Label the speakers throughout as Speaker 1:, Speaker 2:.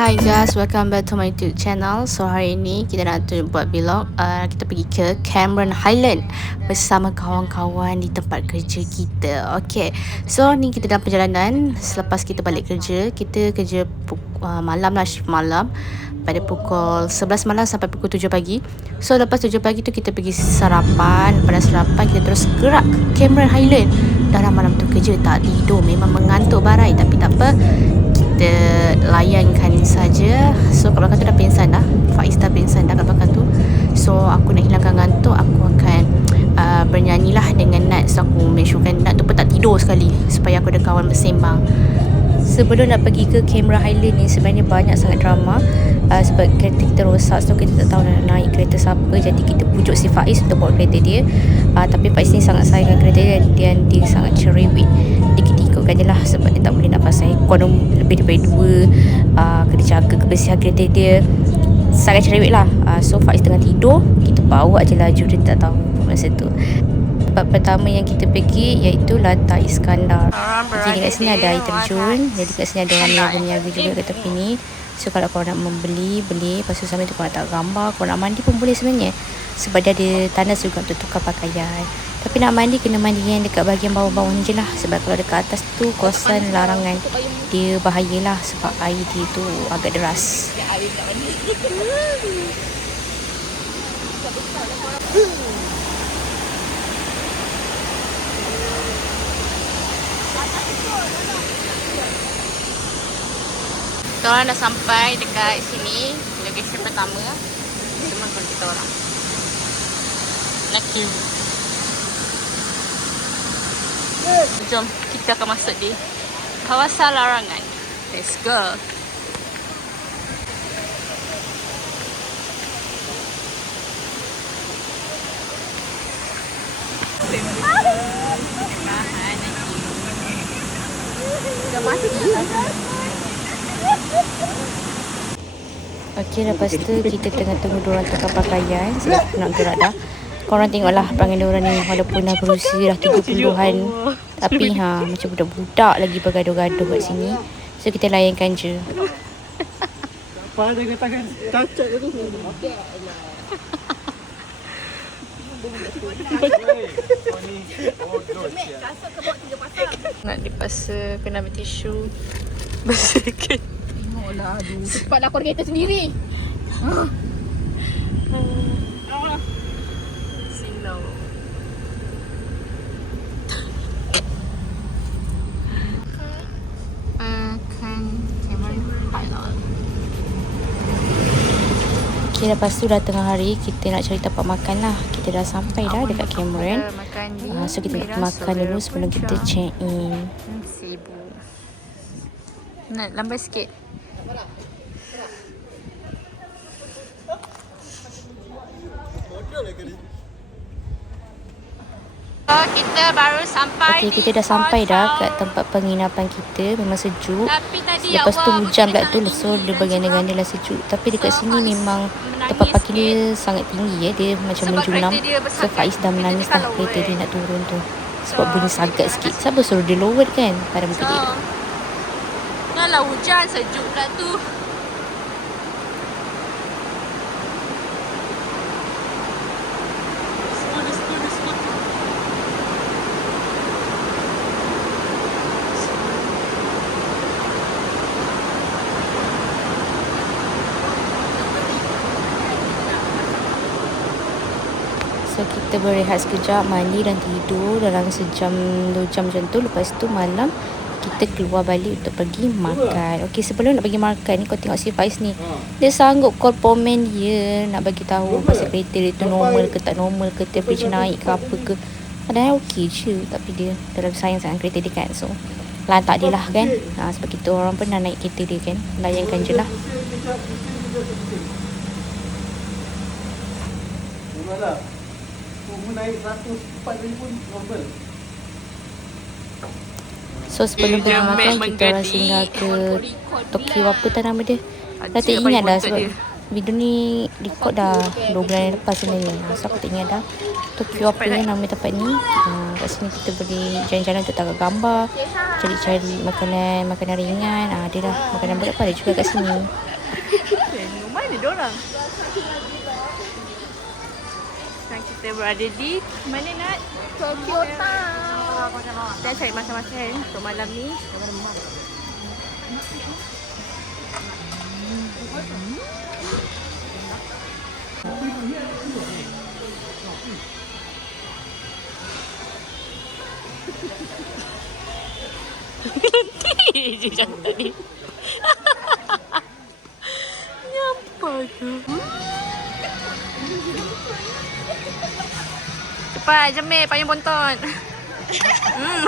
Speaker 1: hi guys, welcome back to my YouTube channel. So hari ini kita nak buat vlog. Uh, kita pergi ke Cameron Highland bersama kawan-kawan di tempat kerja kita. Okay, so ni kita dalam perjalanan. Selepas kita balik kerja, kita kerja uh, malam lah shift malam pada pukul 11 malam sampai pukul 7 pagi. So lepas 7 pagi tu kita pergi sarapan. Pada sarapan kita terus gerak Cameron Highland. Dalam malam tu kerja tak tidur, memang mengantuk barai tapi tak apa kita layankan saja. So kat belakang tu dah pingsan dah. Faiz dah pingsan dah kat tu. So aku nak hilangkan ngantuk, aku akan uh, bernyanyilah dengan Nat. So aku make sure kan Nat tu pun tak tidur sekali supaya aku ada kawan bersembang. Sebelum nak pergi ke Camera Highland ni sebenarnya banyak sangat drama uh, sebab kereta kita rosak so kita tak tahu nak naik kereta siapa jadi kita pujuk si Faiz untuk bawa kereta dia uh, tapi Faiz ni sangat sayang kereta dia dan dia sangat cerewet jadi ikutkan je lah sebab dia tak boleh nak pasang aircon lebih daripada dua uh, kena jaga kebersihan kereta dia sangat cerewet lah uh, so Faiz tengah tidur kita bawa je laju dia tak tahu masa tu tempat pertama yang kita pergi iaitu Lantai Iskandar. Jadi kat sini ada air terjun. Jadi kat sini ada orang yang berniaga juga kat tepi ni. So kalau korang nak membeli, beli. Lepas tu sambil tu korang tak gambar. Korang nak mandi pun boleh sebenarnya. Sebab dia ada tandas juga untuk tukar pakaian. Tapi nak mandi, kena mandi yang dekat bahagian bawah-bawah ni je lah. Sebab kalau dekat atas tu, kawasan larangan. Dia bahayalah sebab air dia tu agak deras. Kita orang dah sampai dekat sini Location pertama Semua pun kita orang Nak queue Jom kita akan masuk di Kawasan larangan. Let's go. Okey, lepas tu kita tengah tunggu diorang tukar pakaian. Sebab nak gerak dah. Korang tengoklah perangai diorang ni walaupun dah berusia dah 30-an. Tapi ha macam budak-budak lagi bergaduh-gaduh kat sini. So kita layankan je.
Speaker 2: Apa ada tangan cacat tu?
Speaker 1: Nak dipasa kena ambil tisu. Bersihkan.
Speaker 3: Tengoklah aduh. Cepatlah kau kereta sendiri.
Speaker 1: Silau. Makan Cameron Highland. Okay, lepas tu dah tengah hari kita nak cari tempat makan lah. Kita dah sampai dah dekat Cameron. Uh, so kita nak makan dulu sebelum kita check in. Sibuk. Nak lambat sikit. Oh, kita baru sampai
Speaker 3: Okey, kita dah sampai dah kat tempat penginapan kita. Memang sejuk.
Speaker 1: Tapi tadi
Speaker 3: Lepas tu hujan pula tu so dia berganda-ganda lah sejuk. Tapi dekat sini memang tempat parking dia sangat tinggi ya. Dia macam
Speaker 1: Sebab dia
Speaker 3: So
Speaker 1: bersagat.
Speaker 3: Faiz dah menangis dah kereta dia nak turun tu. Sebab bunyi sagat sikit. Siapa suruh dia lower kan? Pada muka dia.
Speaker 1: So, dah lah hujan sejuk pula tu.
Speaker 3: Kita berehat sekejap, mandi dan tidur dalam sejam, dua jam macam tu. Lepas tu malam kita keluar balik untuk pergi makan. Okey, sebelum nak pergi makan ni kau tengok si Faiz ni. Dia sanggup call pomen dia nak bagi tahu pasal kereta dia tu normal ke tak normal ke temperature naik ke apa ke. Padahal okey je tapi dia dalam sayang sangat kereta dia kan. So lantak dia lah kan. Ha, sebab kita orang pernah naik kereta dia kan. Layankan je lah.
Speaker 2: Memanglah. Umur naik 104 ribu normal.
Speaker 3: So sebelum pergi makan kita orang singgah ke Tokyo apa tak nama dia. Dah tak ingat dah sebab
Speaker 1: dia?
Speaker 3: video ni record dah 2 bulan yang lepas sebenarnya. Ha, So aku tak ingat dah. Tokyo apa yang nama tempat ni. Ha, kat sini kita boleh jalan-jalan untuk tangkap gambar. Cari-cari makanan, makanan ringan. Ha, ada lah makanan berat pun ada juga kat sini. Mana dia orang? Kita berada di mana nak? Tokyo Town. Dan cari makan-makan untuk malam ni. je jantan ni. Nyampa ke? Cepat, jemik payung bontot. Hmm.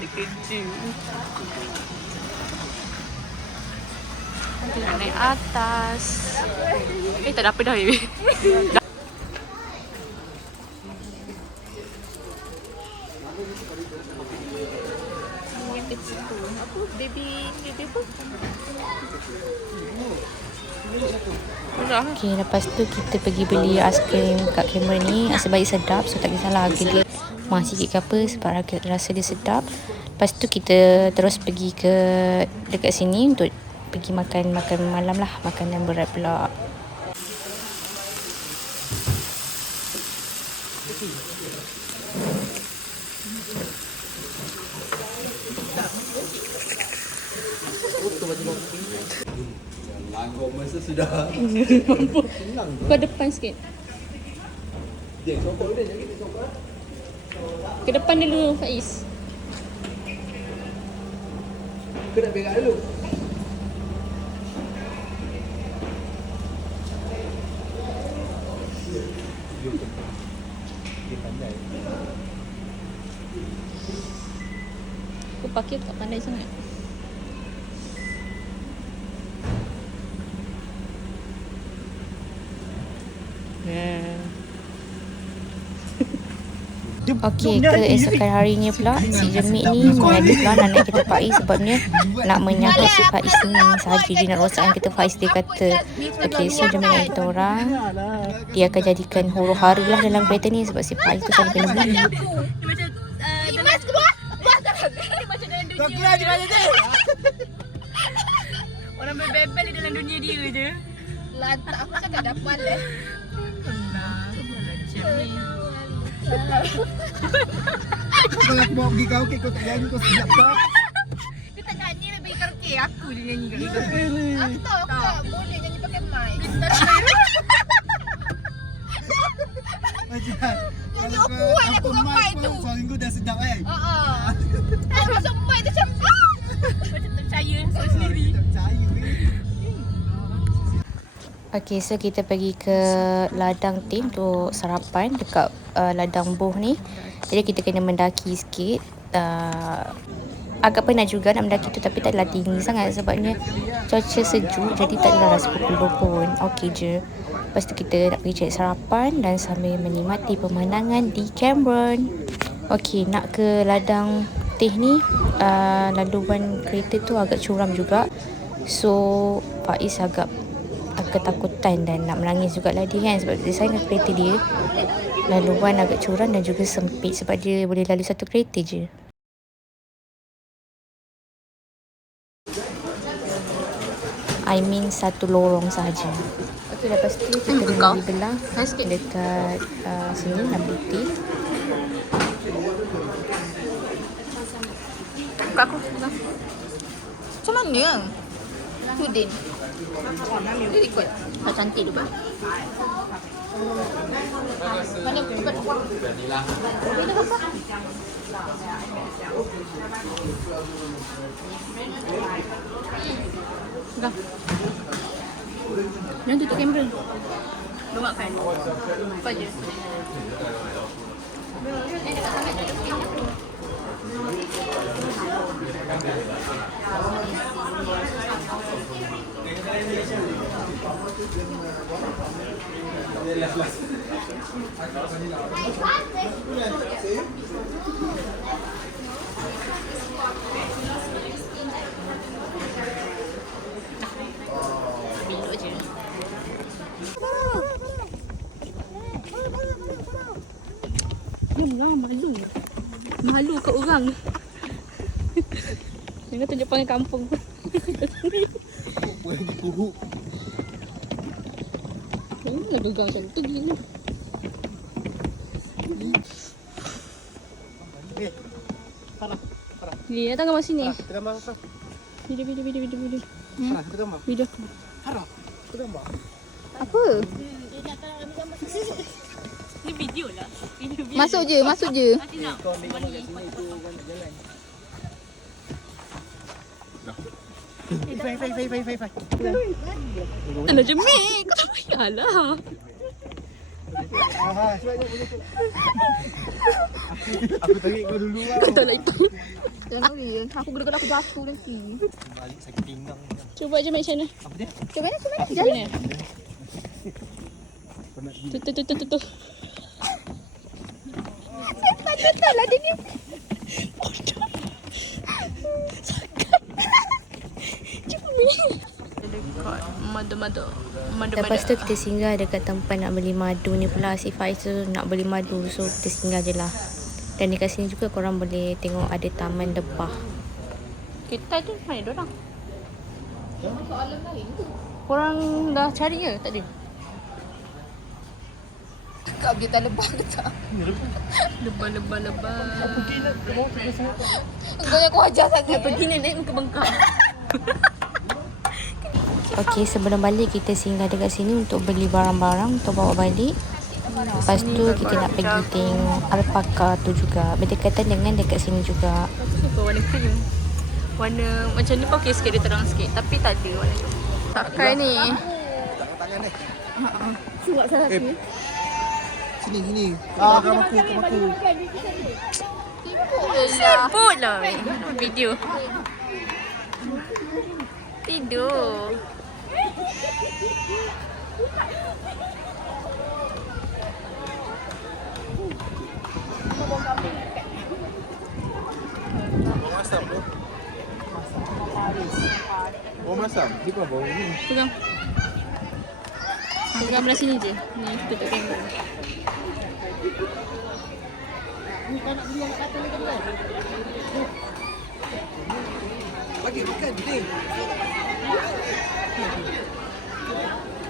Speaker 3: Dia kerja. Kita nak naik atas. Eh, tak ada apa dah, baby. Yang kecil tu. Apa? Baby, baby apa?
Speaker 1: Okay, lepas tu kita pergi beli aiskrim kat kamera ni. Rasa baik sedap. So, tak kisahlah harga dia mahal sikit ke apa sebab rasa dia sedap. Lepas tu kita terus pergi ke dekat sini untuk pergi makan makan malam lah. Makanan berat pula.
Speaker 4: Langkau masa sudah.
Speaker 3: Kau depan sikit.
Speaker 4: Dia sokok dia jadi sokok.
Speaker 3: Ke depan dulu, Faiz.
Speaker 4: Kau nak berak dulu.
Speaker 3: Aku parkir tak pandai sangat.
Speaker 1: Okey, keesokan harinya pula? si Jemik ni menjadi pula nak naik kereta Faiz sebabnya nak menyangkut si Faiz ni sahaja. dia nak rosakkan kereta Faiz dia kata okey so Jemik dengan kita orang. dia akan jadikan huru hara lah dalam kereta ni sebab si Faiz tu selalu kena
Speaker 2: keluar.
Speaker 4: Kau mana dia?
Speaker 3: Orang berbebel di dalam dunia dia je.
Speaker 2: Lantak aku cakap dah malas.
Speaker 4: Kalau aku bawa pergi kau okey kau tak nyanyi kau sedap tak?
Speaker 2: Dia tak nyanyi dia bagi karaoke.
Speaker 3: Aku je nyanyi kat situ.
Speaker 2: Aku tahu aku tak boleh nyanyi pakai mic.
Speaker 4: Macam
Speaker 2: Nyanyi
Speaker 4: kalau
Speaker 2: aku
Speaker 4: kau
Speaker 2: buat aku
Speaker 4: mic
Speaker 2: mic tu.
Speaker 4: Suara kau dah sedap kan?
Speaker 2: Haa. Aku masuk mic tu macam ah!
Speaker 3: Macam tak percaya suara sendiri.
Speaker 4: Tak percaya weh.
Speaker 1: Okey, so kita pergi ke ladang tin untuk sarapan dekat uh, ladang boh ni. Jadi kita kena mendaki sikit. Uh, agak penat juga nak mendaki tu tapi tak adalah tinggi sangat sebabnya cuaca sejuk jadi tak adalah rasa berpeluh pun. Okey je. Lepas tu kita nak pergi cari sarapan dan sambil menikmati pemandangan di Cameron. Okey, nak ke ladang teh ni uh, laluan kereta tu agak curam juga. So Faiz agak ketakutan dan nak menangis juga lah dia kan sebab dia sayang kereta dia laluan agak curam dan juga sempit sebab dia boleh lalu satu kereta je I mean satu lorong sahaja Okay, lepas tu kita kena beli belah dekat uh, sini nak beli teh
Speaker 2: Buka aku. Macam mana? Pudin. Dia ikut. Tak cantik tu, Pak. มันยัง
Speaker 3: เป็
Speaker 2: นคนแบบนี้ละนี่นะครั
Speaker 3: Enggak. Yang tutup kamera. Bawa kan. Apa je? Ini dekat sangat tutup kamera. Je. Diam lah, malu. Malu kat orang. Jangan tunjuk panggil kampung.
Speaker 2: Boleh dipuhuk.
Speaker 3: Hmm, nak gegang macam tu gini.
Speaker 2: Eh.
Speaker 3: Ni datang ke sini.
Speaker 2: Gambar apa?
Speaker 3: Video video video video video.
Speaker 2: Gambar.
Speaker 3: Video aku.
Speaker 2: Farah, kita gambar.
Speaker 3: Apa? Masuk je, masuk je.
Speaker 2: Kau ambil gambar kat sini, tu banyak jalan. Fai, fai, fai, fai, fai, fai.
Speaker 3: Alah jemik. Kau tak payahlah.
Speaker 2: Ah. Aku tarik kau dulu lah.
Speaker 3: Kau tak nak itu.
Speaker 5: Jangan ni. Aku gerak aku jatuh nanti.
Speaker 2: Balik sakit pinggang.
Speaker 3: Cuba je macam mana.
Speaker 2: Apa dia?
Speaker 5: Macam mana? Macam mana?
Speaker 3: Macam mana?
Speaker 2: Kau nak
Speaker 3: Tu tu tu tu tu tu.
Speaker 5: Betul lah dia ni.
Speaker 3: Madu-madu. Madu-madu.
Speaker 1: Lepas tu kita singgah dekat tempat nak beli madu ni pula si Faiz tu nak beli madu so kita singgah je lah. Dan dekat sini juga korang boleh tengok ada taman lebah.
Speaker 3: Kita tu mana dorang? Korang dah cari ke? Tak ada.
Speaker 5: Kau pergi tak lebah ke tak?
Speaker 3: Lebah lebah lebah.
Speaker 2: pergi nak ke bawah tu sangat.
Speaker 5: Kau yang kau ajar sangat.
Speaker 3: Pergi ni naik muka bengkak.
Speaker 1: Okey, sebelum balik kita singgah dekat sini untuk beli barang-barang untuk bawa balik. Lepas tu kita nak pergi tengok alpaka tu juga. Berdekatan dengan dekat sini juga.
Speaker 3: Warna cream. Warna macam ni pun okey sikit dia terang sikit. Tapi tak ada warna tu. Pakai ni.
Speaker 2: Tak tangan ni.
Speaker 3: Salah
Speaker 2: Eh. Sini, sini. Ah, kamu aku, kamu aku.
Speaker 3: Sebut lah. Video. Tidur.
Speaker 2: Masam tu. Oh, masam. Dia kau bau ni.
Speaker 3: Pegang. Pegang belah sini je. Ni tutup kamera.
Speaker 2: Bagi makan ni.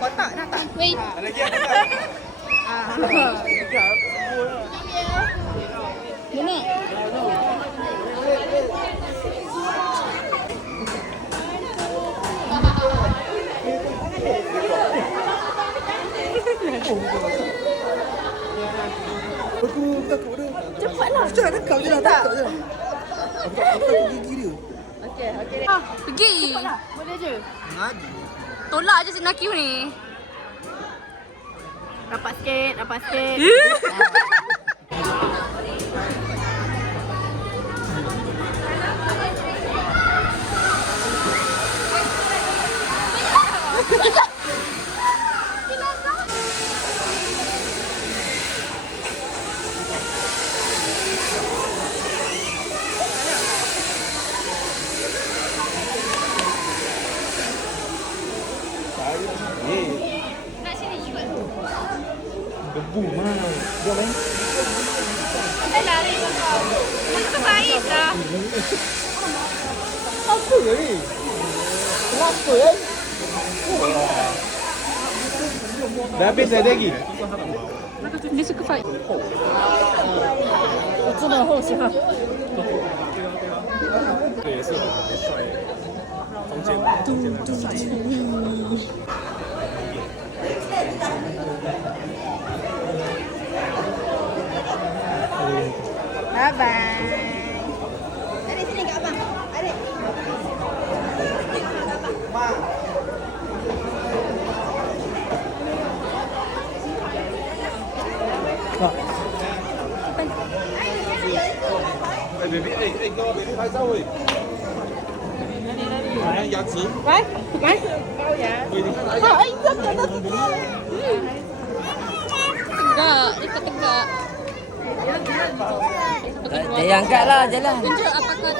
Speaker 5: Ada kotak nak tak?
Speaker 3: Wait. Nenek.
Speaker 2: Aku takut dia. Cepatlah. Jangan takut je lah, takut je. Aku tak aku takut gigi dia.
Speaker 3: Ah, pergi.
Speaker 5: Boleh je.
Speaker 2: Ngadi.
Speaker 3: Tolak je si Nakiu ni.
Speaker 5: Rapat sikit, rapat sikit.
Speaker 2: 哎，那谁的
Speaker 3: 鸡骨头？不嘛，对
Speaker 2: 不对？哎，来一个，来一块，
Speaker 3: 好吃的
Speaker 5: 嘞！拿水，不喝啊？那
Speaker 2: 边在那点？个是泥鳅菜。哦，
Speaker 3: 我看到好香。这也是特帅的，中间中间的帅。
Speaker 2: Bye-bye.
Speaker 3: 哎呀，tegak, ikat tegak.
Speaker 6: Dia angkat lah jalan.
Speaker 3: Tunjuk apakah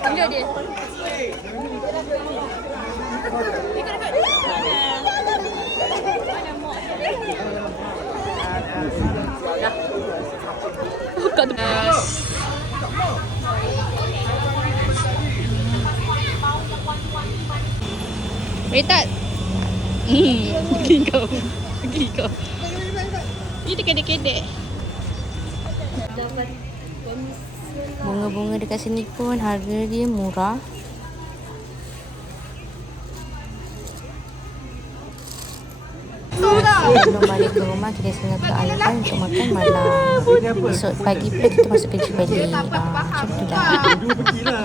Speaker 3: Tunjuk dia. Buka tu. Boleh tak? Hmm, pergi kau. Pergi kau. Ni dia kedek-kedek.
Speaker 1: Bunga-bunga dekat sini pun harga dia murah. Sebelum balik ke rumah kita singgah ke Alpan untuk makan malam. Esok pagi pula kita masuk kerja balik. Ah, macam tu lah.
Speaker 2: Dua pergi lah.